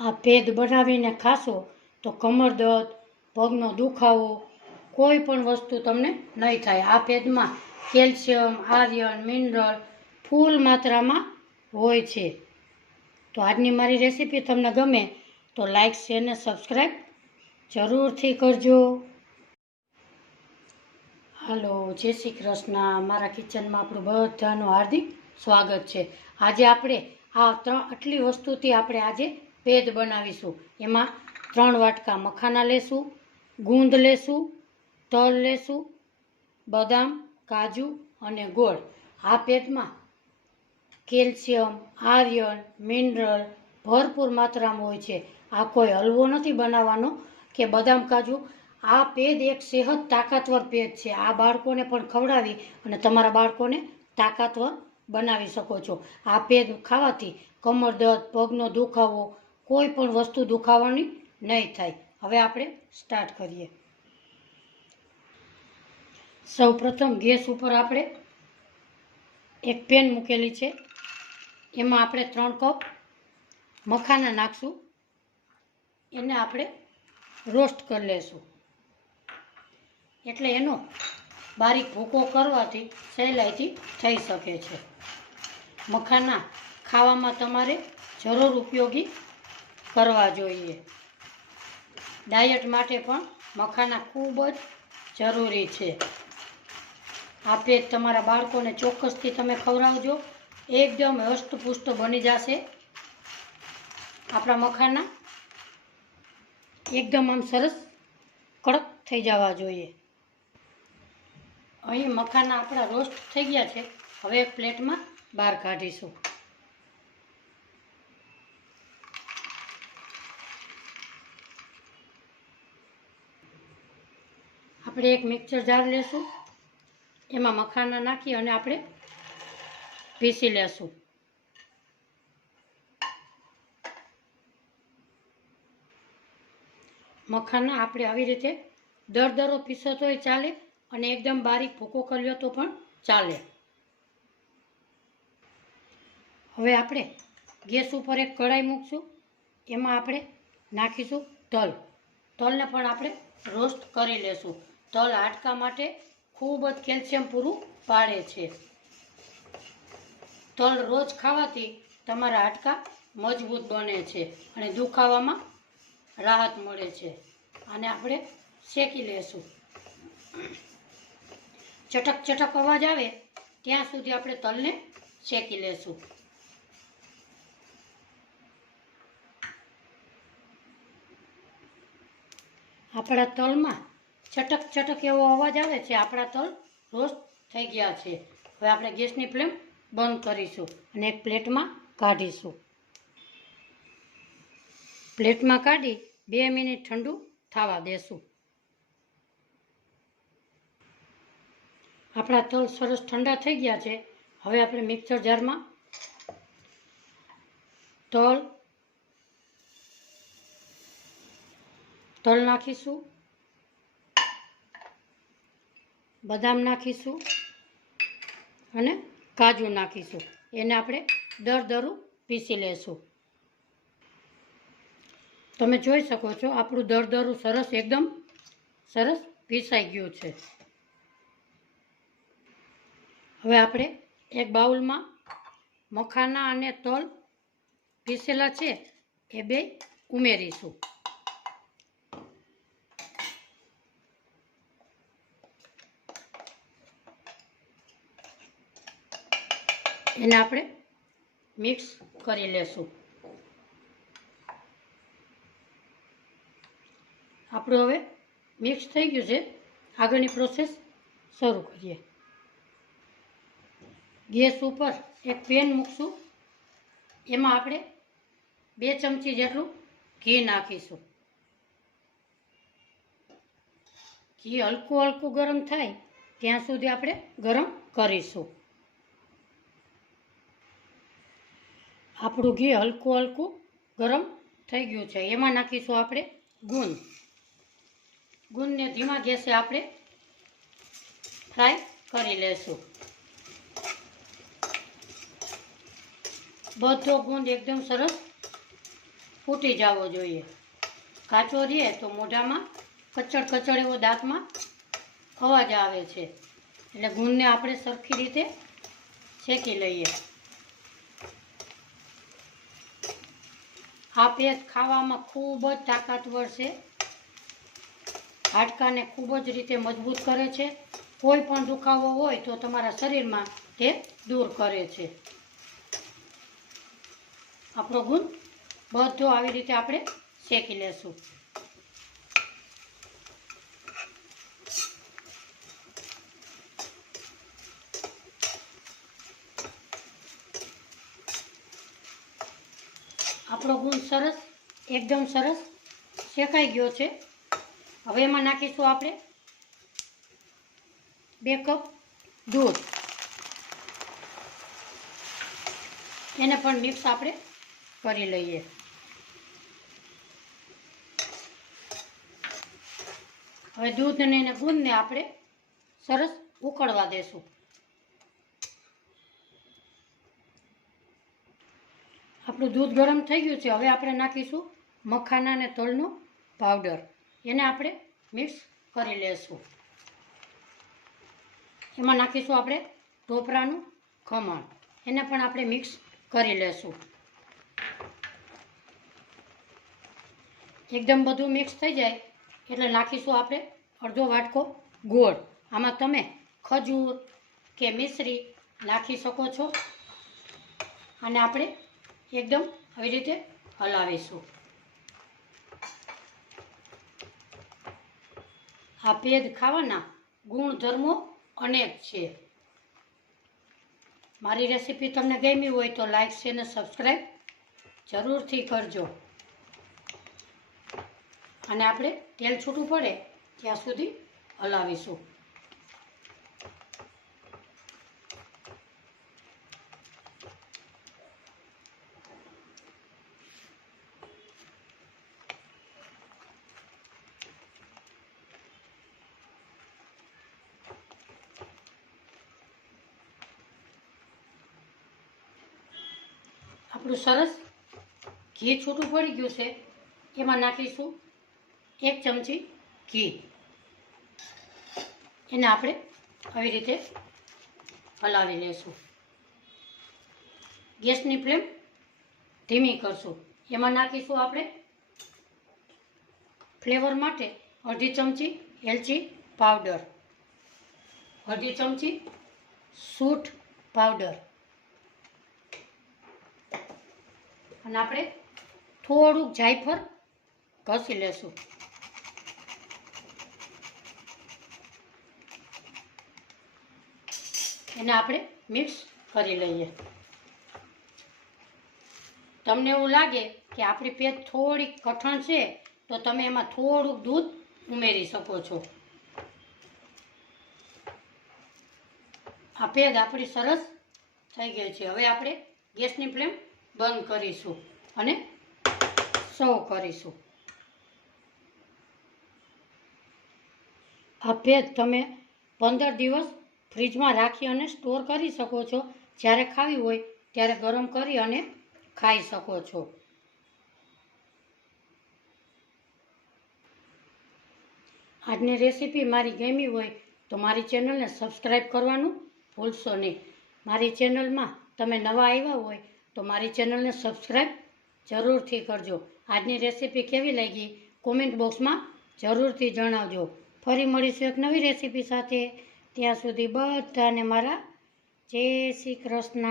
આ ભેદ બનાવીને ખાશો તો કમર દર્દ, પગનો દુખાવો, કોઈ પણ વસ્તુ તમને નહીં થાય. આ પેદમાં કેલ્શિયમ, આયર્ન, મિનરલ ફૂલ માત્રામાં હોય છે. તો આજની મારી રેસીપી તમને ગમે તો લાઈક, શેર ને સબસ્ક્રાઈબ જરૂરથી કરજો. હાલો, જય શ્રી કૃષ્ણ. મારા કિચનમાં આપણું બધાનું હાર્દિક સ્વાગત છે. આજે આપણે આ ત્રણ આટલી વસ્તુથી આપણે આજે પેદ બનાવીશું. એમાં ત્રણ વાટકા મખાના લેશું, ગુંદ લેશું, તલ લેશું, બદામ, કાજુ અને ગોળ. આ પેટમાં કેલ્શિયમ, આયર્ન, મિનરલ ભરપૂર માત્રામાં હોય છે. આ કોઈ હલવો નથી બનાવવાનો કે બદામ, કાજુ. આ પેદ એક સેહત તાકાતવર પેદ છે. આ બાળકોને પણ ખવડાવી અને તમારા બાળકોને તાકાતવર બનાવી શકો છો. આ પેદ ખાવાથી કમર દર્દ, પગનો દુખાવો કોઈ પણ વસ્તુ દુખાવાની નહીં થાય. હવે આપણે સ્ટાર્ટ કરીએ. સૌ પ્રથમ ગેસ ઉપર આપણે એક પેન મૂકેલી છે. એમાં આપણે ત્રણ કપ મખાના નાખશું. એને આપણે રોસ્ટ કરી લેશું. એટલે એનો બારીક ભૂકો કરવાથી, સહેલાઈથી થઈ શકે છે. મખાના ખાવામાં તમારે જરૂર ઉપયોગી કરવા જોઈએ. ડાયટ માટે પણ મખાના ખૂબ જ જરૂરી છે. આ પેટ તમારા બાળકોને ચોક્કસથી તમે ખવડાવજો. એકદમ હષ્ટપુષ્ટ બની જશે. આપણા મખાના એકદમ આમ સરસ કડક થઈ જવા જોઈએ. અહીં મખાના આપણા રોસ્ટ થઈ ગયા છે. હવે એક પ્લેટમાં બહાર કાઢીશું. આપણે એક મિક્સર જાર લેશું, એમાં મખાના નાખી અને આપણે પીસી લેશું. મખાના આપણે આવી રીતે દરદરો પીસો તોય ચાલે અને એકદમ બારીક ભૂકો કર્યો તો પણ ચાલે. હવે આપણે ગેસ ઉપર એક કઢાઈ મૂકશું, એમાં આપણે નાખીશું તલ. તલને પણ આપણે રોસ્ટ કરી લેશું. તલ હાડકા માટે ખૂબ જ કેલ્શિયમ પૂરું પાડે છે. તલ રોજ ખાવાથી તમારા હાડકા મજબૂત બને છે અને દુખાવામાં રાહત મળે છે. અને આપણે શેકી લેશું. ચટક ચટક અવાજ આવે ત્યાં સુધી આપણે તલને શેકી લેશું. આપણા તલમાં ચટક ચટક એવો અવાજ આવે છે, આપણા તલ રોસ્ટ થઈ ગયા છે. હવે આપણે ગેસની ફ્લેમ બંધ કરીશું અને એક પ્લેટમાં કાઢીશું. પ્લેટમાં કાઢી બે મિનિટ ઠંડુ થવા દેશું. આપણા તલ સરસ ઠંડા થઈ ગયા છે. હવે આપણે મિક્સર જારમાં તલ તલ નાખીશું. બદામ નાખીશું અને કાજુ નાખીશું. એને આપણે દર દરું પીસી લેશું. તમે જોઈ શકો છો, આપણું દરદરું સરસ એકદમ સરસ પીસાઈ ગયું છે. હવે આપણે એક બાઉલમાં મખાના અને તલ પીસેલા છે, એ બે ઉમેરીશું. એને આપણે મિક્સ કરી લેશું. આપણું હવે મિક્સ થઈ ગયું છે. આગળની પ્રોસેસ શરૂ કરીએ. ગેસ ઉપર એક પેન મૂકશું. એમાં આપણે બે ચમચી જેટલું ઘી નાખીશું. ઘી હલકું હલકું ગરમ થાય ત્યાં સુધી આપણે ગરમ કરીશું. આપણું ઘી હલકું હલકું ગરમ થઈ ગયું છે. એમાં નાખીશું આપણે ગુંદ ગુંદને ધીમા ગેસે આપણે ફ્રાય કરી લેશું. બધો ગુંદ એકદમ સરસ ફૂટી જવો જોઈએ. કાચો રહે તો મોઢામાં કચડ કચડ એવો દાંતમાં અવાજ આવે છે. એટલે ગુંદને આપણે સરખી રીતે શેકી લઈએ. આ પેજ ખાવામાં ખૂબ જ તાકાતવર છે. હાડકાને ખૂબ જ રીતે મજબૂત કરે છે. કોઈ પણ દુખાવો હોય તો તમારા શરીરમાં તે દૂર કરે છે. આપણો ગુણ બધો આવી રીતે આપણે શેકી લેશું. આપણો ગુંદ સરસ, એકદમ સરસ શેકાઈ ગયો છે. હવે એમાં નાખીશું આપણે બે કપ દૂધ. એને પણ મિક્સ આપણે કરી લઈએ. હવે દૂધને એને ગુંદને આપણે સરસ ઉકળવા દેશું. આપણું દૂધ ગરમ થઈ ગયું છે, હવે આપણે નાખીશું મખાના અને તલનો પાવડર એને આપણે મિક્સ કરી લેશું. એમાં નાખીશું આપણે ટોપરાનું ખમણ. એને પણ આપણે મિક્સ કરી લેશું. એકદમ બધું મિક્સ થઈ જાય એટલે નાખીશું આપણે અડધો વાટકો ગોળ. આમાં તમે ખજૂર કે મિશ્રી નાખી શકો છો. અને આપણે એકદમ આવી રીતે હલાવીશું. આ ભેદ ખાવાના ગુણધર્મો અનેક છે. મારી રેસીપી તમને ગમી હોય તો લાઈક છે અને સબસ્ક્રાઈબ જરૂરથી કરજો. અને આપણે તેલ છૂટું પડે ત્યાં સુધી હલાવીશું. આપણું સરસ ઘી છૂટું પડી ગયું છે, એમાં નાખીશું એક ચમચી ઘી. એને આપણે આવી રીતે હલાવી લેશું. ગેસની ફ્લેમ ધીમી કરશું. એમાં નાખીશું આપણે ફ્લેવર માટે અડધી ચમચી એલચી પાવડર. અડધી ચમચી સૂટ પાવડર. અને આપણે થોડુંક જાયફળ ઘસી લેશું. એને આપણે મિક્સ કરી લઈએ. તમને એવું લાગે કે આપણી પેજ થોડીક કઠણ છે, તો તમે એમાં થોડુંક દૂધ ઉમેરી શકો છો. આ પેજ આપણી સરસ થઈ ગઈ છે. હવે આપણે ગેસની ફ્લેમ બંધ કરીશું અને સૌ કરીશું. આ ભેજ તમે પંદર દિવસ ફ્રીજમાં રાખી અને સ્ટોર કરી શકો છો. જ્યારે ખાવી હોય ત્યારે ગરમ કરી અને ખાઈ શકો છો. આજની રેસીપી મારી ગમી હોય તો મારી ચેનલને સબસ્ક્રાઈબ કરવાનું ભૂલશો નહીં. મારી ચેનલમાં તમે નવા આવ્યા હોય તો મારી ચેનલને સબસ્ક્રાઈબ જરૂરથી કરજો. આજની રેસીપી કેવી લાગી? કોમેન્ટ બોક્સમાં જરૂરથી જણાવજો. ફરી મળીશું એક નવી રેસીપી સાથે. ત્યાં સુધી બધાને મારા જય શ્રી કૃષ્ણ.